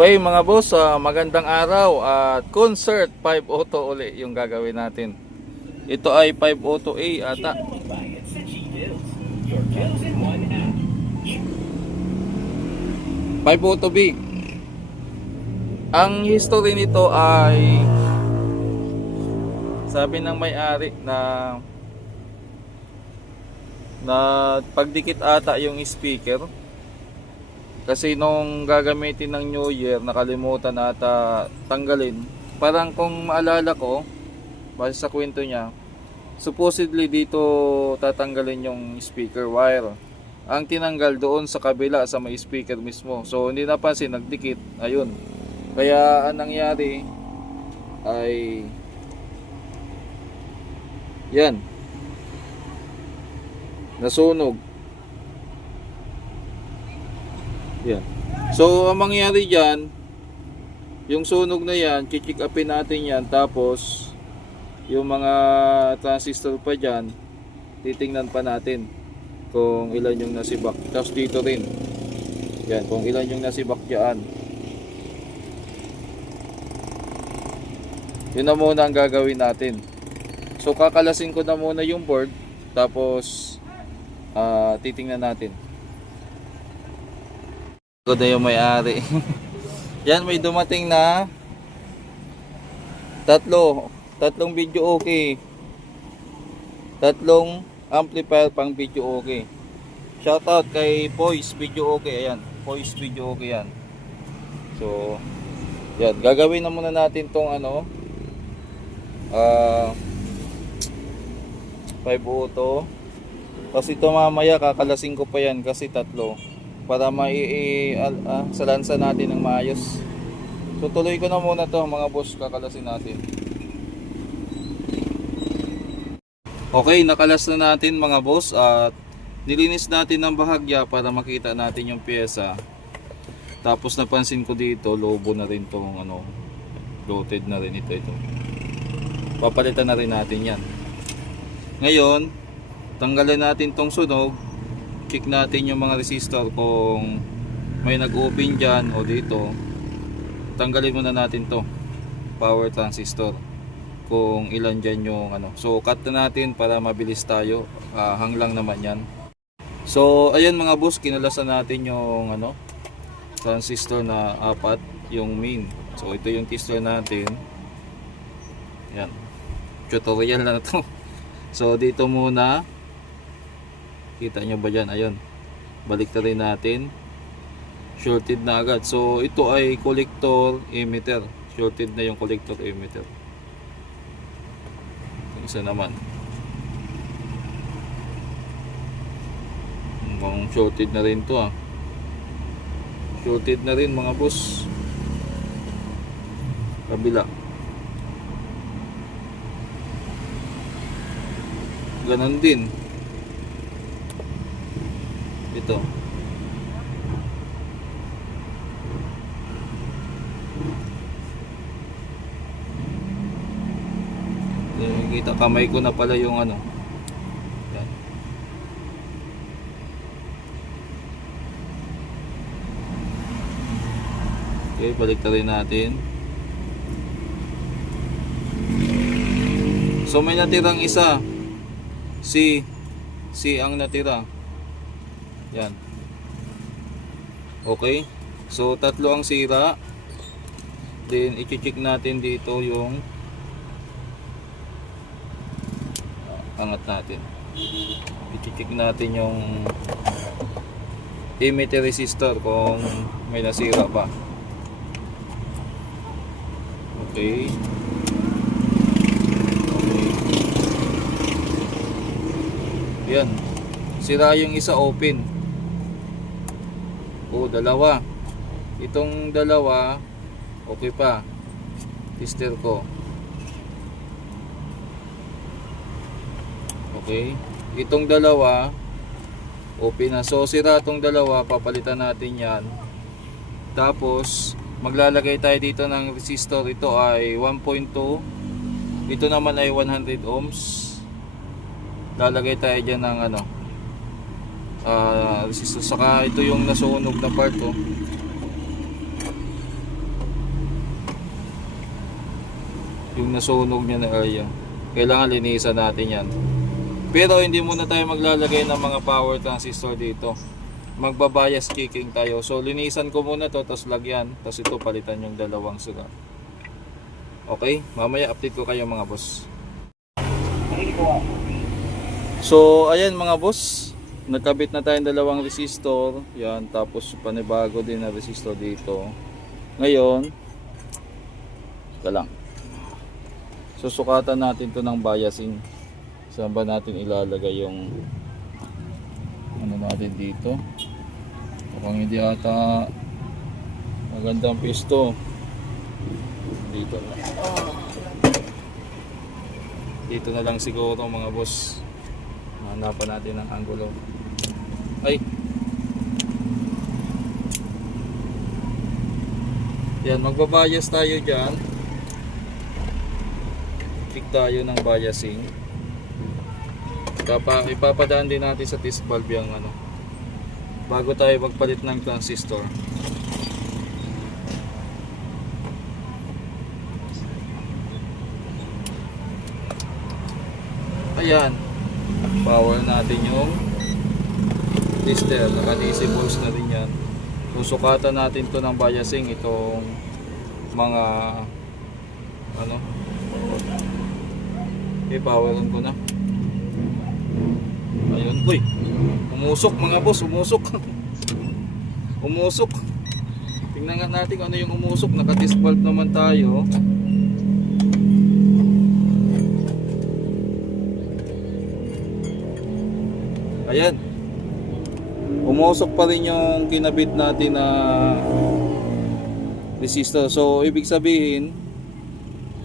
Okay mga boss, magandang araw at concert 5 auto uli yung gagawin natin. Ito ay 5 auto A ata. 5 auto B. Ang history nito ay sabi ng may-ari na pagdikit ata yung speaker. Kasi nung gagamitin ng New Year, nakalimutan ata tanggalin. Parang kung maalala ko, base sa kwento niya, supposedly dito tatanggalin yung speaker wire. Ang tinanggal doon sa kabila sa may speaker mismo. So hindi napansin, nagdikit. Ayun. Kaya ang nangyari ay yan. Nasunog. Yan. So ang mangyayari diyan, yung sunog na yan, check upin natin yan, tapos yung mga transistor pa diyan, titingnan pa natin kung ilan yung nasibak. Tapos dito rin. Yan, kung ilan yung nasibak diyan. Yun na muna ang gagawin natin. So kakalasin ko na muna yung board, tapos titingnan natin. Ito na yung may-ari. Yan, may dumating na tatlong video okay, tatlong amplifier pang video okay. Shoutout kay Poise Video Okay. Ayan, Poise Video Okay yan. So yan, gagawin na muna natin tong 5 auto. Kasi ito mamaya kakalasin ko pa yan kasi tatlo, para salansa natin ng maayos. So tuloy ko na muna to mga boss, kakalasin natin. Okay, nakalas na natin mga boss at nilinis natin ng bahagya para makita natin yung pyesa. Tapos napansin ko dito, lobo na rin tong bloated na rin ito. Papalitan na rin natin yan. Ngayon, tanggalan natin tong sunog. Check natin yung mga resistor kung may nag-open dyan o dito. Tanggalin muna natin to power transistor kung ilan dyan yung So cut na natin para mabilis tayo. Hanglang naman yan. So ayan mga boss, kinalasan natin yung transistor na 4, yung main. So ito yung tester natin. Yan, tutorial na to. So dito muna, kita nyo ba dyan? Ayun, balik na rin natin. Shorted na agad. So ito ay collector emitter. Shorted na yung collector emitter. Isa naman, mukhang shorted na rin to Shorted na rin mga boss. Kabila, ganon din. Ito. Kita kamay ko na pala yung Yan. Okay, balik na rin natin. So may natirang isa. C ang natira. Yan. Okay. So tatlo ang sira. Then i-check natin dito yung angat natin. I-check natin yung emitter resistor kung may nasira pa. Okay. Yan. Sira yung isa, open. Dalawa. Itong dalawa okay pa. Tester ko. Okay. Itong dalawa open na. So sira itong dalawa, papalitan natin yan. Tapos maglalagay tayo dito ng resistor. Ito ay 1.2. Ito naman ay 100 ohms. Lalagay tayo dyan ng resistor. Saka ito yung nasunog na part yung nasunog niya na area. Kailangan linisan natin yan. Pero hindi muna tayo maglalagay ng mga power transistor dito. Magbabias checking tayo. So linisan ko muna to, tapos lagyan, tapos ito palitan yung dalawang sira. Okay, mamaya update ko kayo mga boss. So ayan mga boss, nagkabit na tayong dalawang resistor. Yan, tapos panibago din na resistor dito. Ngayon, ito lang. Susukatan natin to ng biasing. Saan ba natin ilalagay yung ano natin dito? Mukhang hindi ata magandang pisto. Dito na. Dito na lang siguro mga boss. Hanapan natin ng angulo. Ay. Yan, magbabayas tayo dyan. Check tayo ng biasing. Ipapadaan din natin sa test valve yung ano, bago tayo magpalit ng transistor. Ayan, power natin yung tester. Naka DC volts na rin yan. Susukatan natin to ng biasing, itong mga ano, power on ko na. Ayun, uy, umusok mga boss, umusok. Umusok. Tingnan nga natin ano yung umusok. Naka-test valve naman tayo. Ayan, umusok pa rin yung kinabit natin na resistor. So ibig sabihin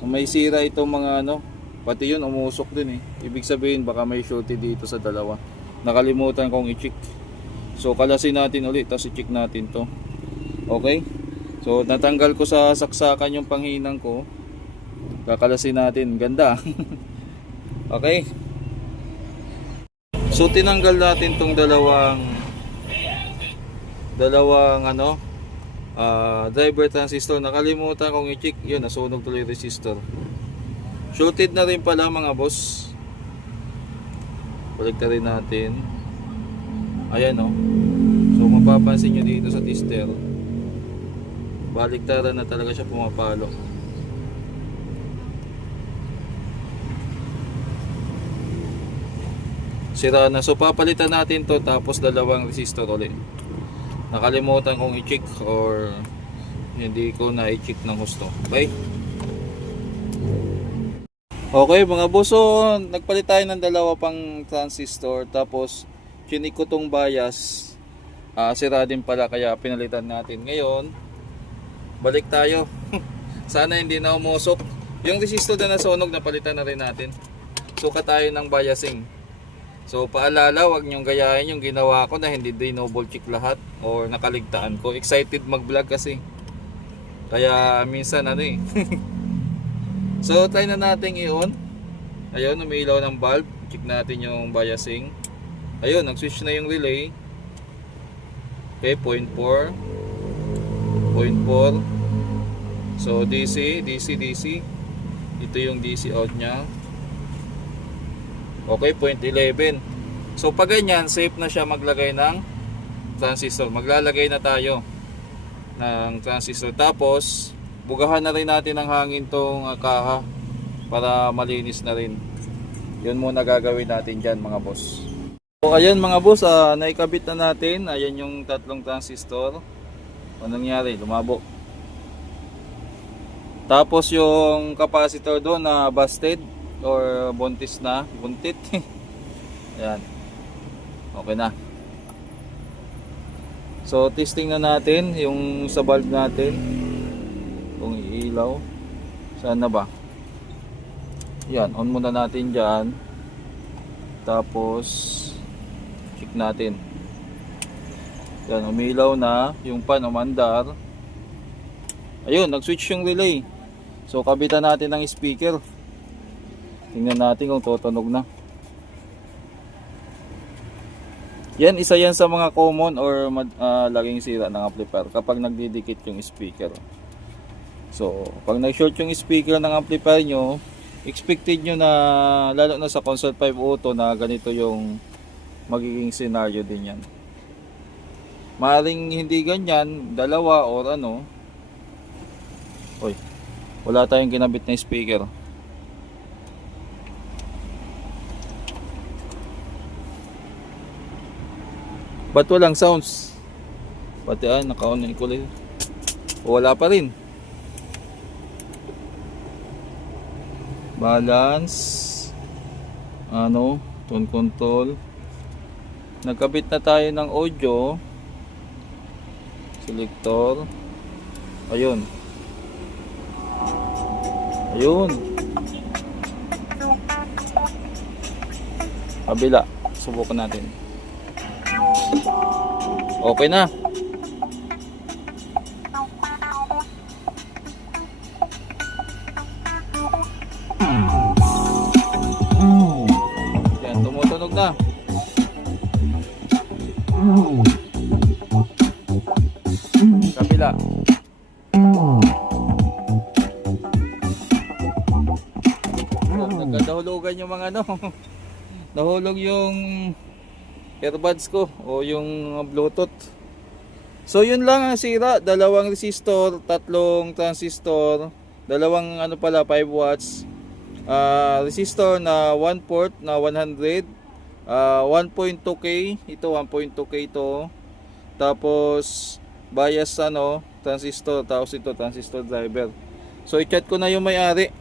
may sira itong mga ano, pati yun umusok din eh. Ibig sabihin baka may shorty dito sa dalawa. Nakalimutan kong i-check. So kalasin natin ulit, tapos i-check natin to. Okay, so natanggal ko sa saksakan yung panghinang ko. Kakalasin natin, ganda. Okay, so tinanggal natin tong dalawang ano, driver transistor. Nakalimutan kong i-check, yun, nasunog tuloy yung resistor. Shorted na rin pala mga boss. Balik rin natin. Ayan o. So mapapansin nyo dito sa tester, baliktaran na talaga siya pumapalo. Sira na. So papalitan natin to, tapos dalawang resistor ulit. Nakalimutan kong i-check or hindi ko na i-check ng gusto. Okay? Okay mga boss, so nagpalit tayo ng dalawa pang transistor, tapos chinik ko tong bias, sira din pala kaya pinalitan natin. Ngayon balik tayo. Sana hindi na umusok yung resistor na nasunog, napalitan na rin natin. Suka tayo ng biasing. So paalala, wag nyong gayahin yung ginawa ko na hindi double check lahat or nakaligtaan ko. Excited mag vlog kasi, kaya minsan ano eh. So try na natin i-on. Ayun, umiilaw ng bulb. Check natin yung biasing. Ayun, nag-switch na yung relay. Okay, 0.4. 0.4. So DC, DC, DC. Ito yung DC out nya. Okay, 0.11. So pag ganyan, safe na siya maglagay ng transistor. Maglalagay na tayo ng transistor. Tapos bugahan na rin natin ng hangin tong kaha para malinis na rin. Yun muna gagawin natin dyan mga boss. So ayan mga boss, naikabit na natin. Ayan yung tatlong transistor. Ano nangyari? Lumabo. Tapos yung capacitor doon na busted or buntis na. Buntit. Ayan. Okay na. So testing na natin yung sa valve natin. Kung iilaw, saan na ba? Yan, on muna natin dyan. Tapos check natin. Yan, umilaw na. Yung pan umandar. Ayun, nag-switch yung relay. So kabitan natin ng speaker. Tingnan natin kung tutunog na. Yan, isa yan sa mga common or laging sira ng amplifier kapag nagdidikit yung speaker. So, pag nag-short yung speaker ng amplifier nyo, expected nyo na, lalo na sa Console 5 Auto, na ganito yung magiging scenario din yan. Maaring hindi ganyan, dalawa or ano. Oy, wala tayong ginabit na speaker. Ba't walang sounds? Pati naka-on yung kulay. Wala pa rin. Balance. Tone control. Nagkabit na tayo ng audio. Selector. Ayun. Kabila. Subukan natin. Okay na. Yan, tumutunog na. Kabila. Nagkadahulugan yung mga nahulog yung earbuds ko o yung Bluetooth. So yun lang ang sira, dalawang resistor, tatlong transistor, dalawang 5 watts, resistor na 1 port na 100, 1.2K, ito 1.2K ito. Tapos bias transistor, tapos ito transistor driver. So i-chat ko na yung may-ari.